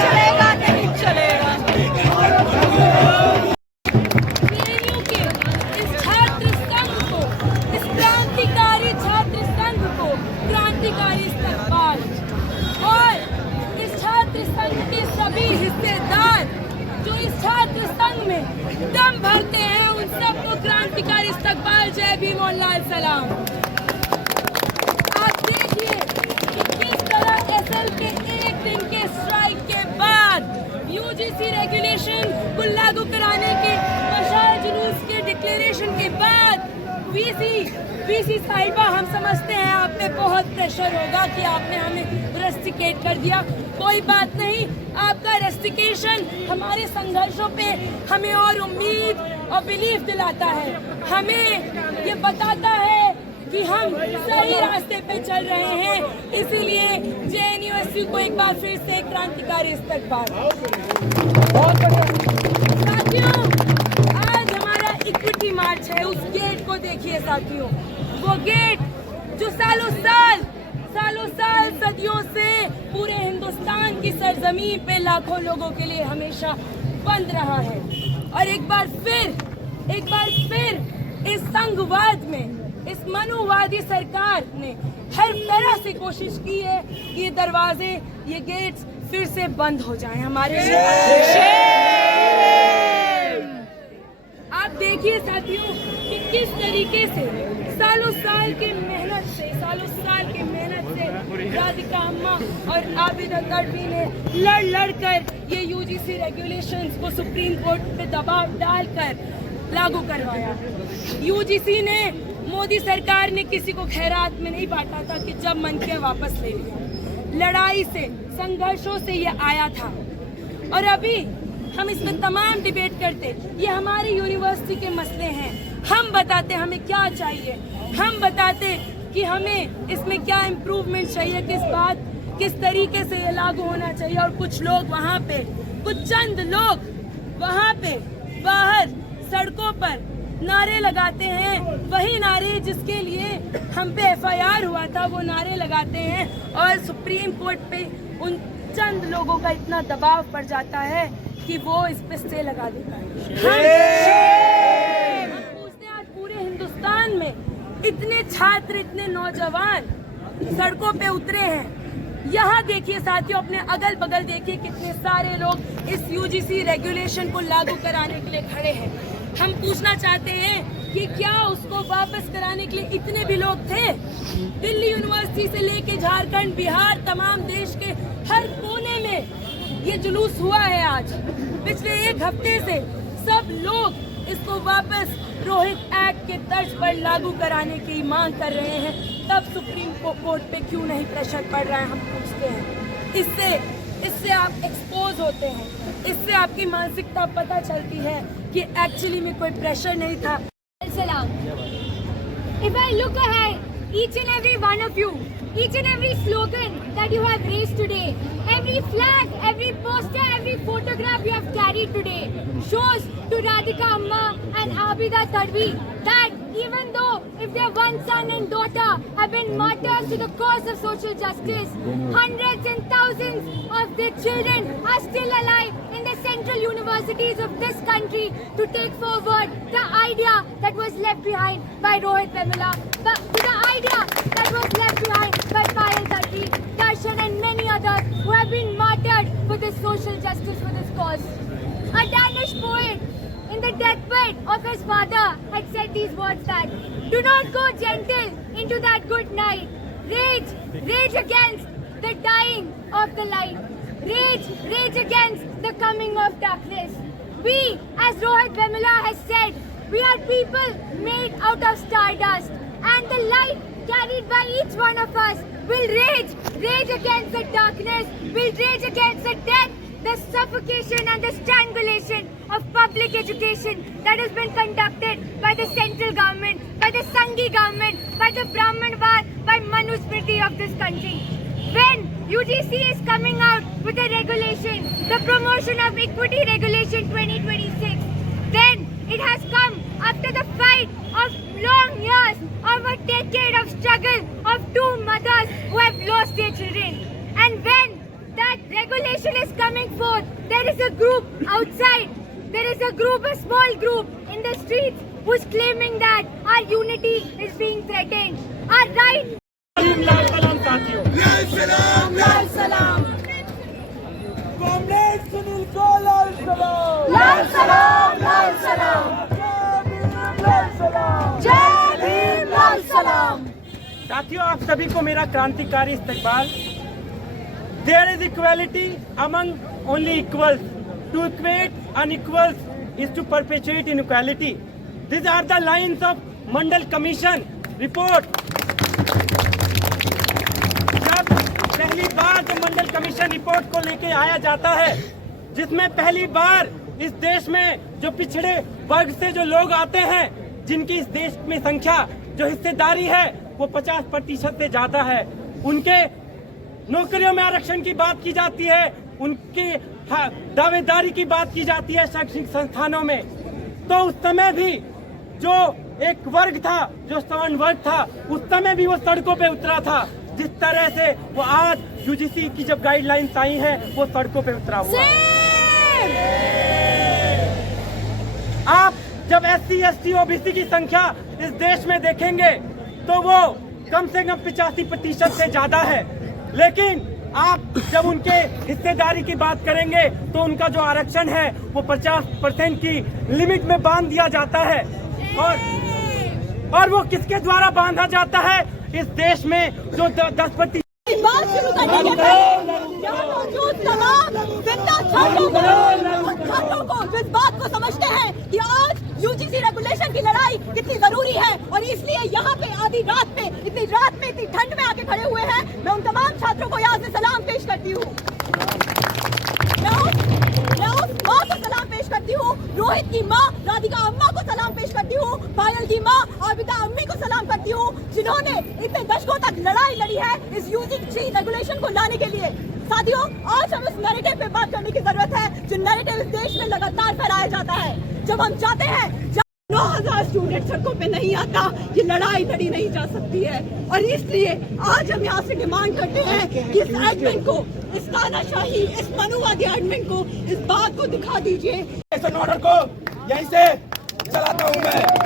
चलेगा नहीं चलेगा। जेएनयू के इस छात्र संघ को, इस क्रांतिकारी छात्र संघ को क्रांतिकारी इस्तकबाल, और इस छात्र संघ के सभी हिस्सेदार जो इस छात्र संघ में दम भरते हैं, उन सबको क्रांतिकारी इस्तकबाल। जय भीम और लाल सलाम। आप देखिए कि किस तरह एसएल के एक दिन के स्ट्राइक के बाद, यूजीसी रेगुलेशन को लागू कराने के मशाल जुलूस के डिक्लेरेशन के बाद, वीसी साहिबा, हम समझते हैं आप पे बहुत प्रेशर होगा कि आपने हमें रेस्ट्रिकेट कर दिया। कोई बात नहीं, आपका रेस्ट्रिकेशन हमारे संघर्षों पे हमें और उम्मीद और बिलीफ दिलाता है, हमें ये बताता है कि हम सही रास्ते पे चल रहे हैं। इसीलिए जेएनयू को एक बार फिर से क्रांतिकारी इस्तकबाल। साथियों, आज हमारा इक्विटी मार्च है। उस गेट को देखिए साथियों, वो गेट जो सालों साल सदियों से पूरे हिंदुस्तान की सरजमीन पे लाखों लोगों के लिए हमेशा बंद रहा है। और एक बार फिर इस संघवाद में, इस मनुवादी सरकार ने हर तरह से कोशिश की है कि ये दरवाजे, ये गेट्स फिर से बंद हो जाएं हमारे लिए। आप देखिए साथियों कि किस तरीके से सालों साल की मेहनत से राधिका अम्मा और आबिदा तडवी ने लड़ कर ये यूजीसी रेगुलेशंस को सुप्रीम कोर्ट पे दबाव डालकर लागू करवाया। यूजीसी ने, मोदी सरकार ने किसी को खैरात में नहीं बांटा था कि जब मन किया वापस ले लिया। लड़ाई से, संघर्षों से ये आया था। और अभी हम इसमें तमाम डिबेट करते, ये हमारी यूनिवर्सिटी के मसले हैं, हम बताते हमें क्या चाहिए, हम बताते कि हमें इसमें क्या इम्प्रूवमेंट चाहिए, किस तरीके से ये लागू होना चाहिए। और कुछ लोग वहाँ पे, कुछ चंद लोग वहाँ पे बाहर सड़कों पर नारे लगाते हैं, वही नारे जिसके लिए हम पे एफआईआर हुआ था, वो नारे लगाते हैं। और सुप्रीम कोर्ट पे उन चंद लोगों का इतना दबाव पड़ जाता है कि वो इस पे स्टे लगा देता है। हम पूछते हैं, आज पूरे हिंदुस्तान में इतने छात्र, इतने नौजवान सड़कों पे उतरे हैं। यहाँ देखिए साथियों, अपने अगल बगल देखिए कितने सारे लोग इस यूजीसी रेगुलेशन को लागू कराने के लिए खड़े हैं। हम पूछना चाहते हैं कि क्या उसको वापस कराने के लिए इतने भी लोग थे? दिल्ली यूनिवर्सिटी से लेके झारखंड, बिहार, तमाम देश के हर कोने में ये जुलूस हुआ है। आज पिछले एक हफ्ते से सब लोग इसको वापस रोहित एक्ट के तर्ज पर लागू कराने की मांग कर रहे हैं। तब सुप्रीम कोर्ट पे क्यों नहीं प्रेशर पड़ रहा है, हम पूछते हैं। इससे आप एक्सपोज होते हैं, इससे आपकी मानसिकता पता चलती है कि एक्चुअली में कोई प्रेशर नहीं था। If I look ahead, each and every one of you, each and every slogan that you have raised today, every flag, every poster, every photograph you have carried today shows to Radhika Amma and Abida Tadvi that even though if their one son and daughter have been martyrs to the cause of social justice, hundreds and thousands of their children are still alive in the central universities of this country to take forward the idea that was left behind by Rohit Vemula, the idea that was left behind by Payal Tadvi, Darshan and many others who have been martyred for this social justice, for this cause. A Danish poet in the deathbed of his father had said these words that, do not go gentle into that good night. Rage against the dying of the light. Rage against the coming of darkness. We, as Rohit Vemula has said, we are people made out of stardust, and the light carried by each one of us will rage against the darkness, will rage against the death, the suffocation and the strangulation of public education that has been conducted by the central government, by the Sanghi government, by the Brahmanwad, by Manusmriti of this country. When UGC is coming out with a regulation, the promotion of equity regulation 2026, then it has come after the fight of long years, of a decade of struggle of two mothers who have lost their children. And when that regulation is coming forth, there is a group outside. There is a group, a small group in the streets who's claiming that our unity is being threatened. Our right. लाल सलाम साथियों, लाल सलाम, लाल सलाम. Comrade Sunil को लाल सलाम, लाल सलाम, लाल सलाम. लाल सलाम। जय भीम, लाल सलाम. साथियों, आप सभी को मेरा क्रांतिकारी इस्तकबाल। There is equality among only equals, to equate unequals is to perpetuate inequality. This are the lines of Mandal commission report. जब पहली बार जो मंडल कमीशन रिपोर्ट को लेके आया जाता है, जिसमें पहली बार इस देश में जो पिछड़े वर्ग से जो लोग आते हैं, जिनकी इस देश में संख्या जो हिस्सेदारी है वो 50% से ज्यादा है, उनके नौकरियों में आरक्षण की बात की जाती है, उनकी दावेदारी की बात की जाती है शैक्षणिक संस्थानों में, तो उस समय भी जो एक वर्ग था, जो सवर्ण वर्ग था, उस समय भी वो सड़कों पे उतरा था। जिस तरह से वो आज यूजीसी की जब गाइडलाइंस आई हैं, वो सड़कों पे उतरा हुआ है। आप जब SC, ST, OBC की संख्या इस देश में देखेंगे तो वो कम से कम 85% से ज्यादा है, लेकिन आप जब उनके हिस्सेदारी की बात करेंगे तो उनका जो आरक्षण है वो 50% की लिमिट में बांध दिया जाता है। और वो किसके द्वारा बांधा जाता है? इस देश में जो 10% बात शुरू करने के पहले यहाँ मौजूद तमाम जिंदा छात्रों को इस बात को समझते हैं कि आज यूजीसी रेगुलेशन की लड़ाई कितनी जरूरी है, और इसलिए यहाँ पे आधी रात में इतनी ठंड में आके खड़े हुए हैं। मैं उन तमाम छात्रों को यहाँ से सलाम पेश करती हूँ। मैं उस माँ को सलाम पेश करती हूँ, रोहित की माँ राधिका अम्मा को सलाम पेश करती हूँ, पायल की माँ आबिदा अम्मी को सलाम करती हूँ, जिन्होंने इतने दशकों तक लड़ाई लड़ी है इस यूजीसी रेगुलेशन को लाने के लिए। साथियों, आज हम इस नैरेटिव पे बात करने की जरूरत है, जो नैरेटिव इस देश में लगातार फैलाया जाता है। जब हम चाहते हैं 9,000 स्टूडेंट सड़कों पे नहीं आता, ये लड़ाई लड़ी नहीं जा सकती है, और इसलिए आज हम यहाँ से डिमांड करते हैं कि इस एडमिन को, इस तानाशाही, इस मनुवादी एडमिन को इस बात को दिखा दीजिए। ऑर्डर को यहीं से चलाता हूँ मैं।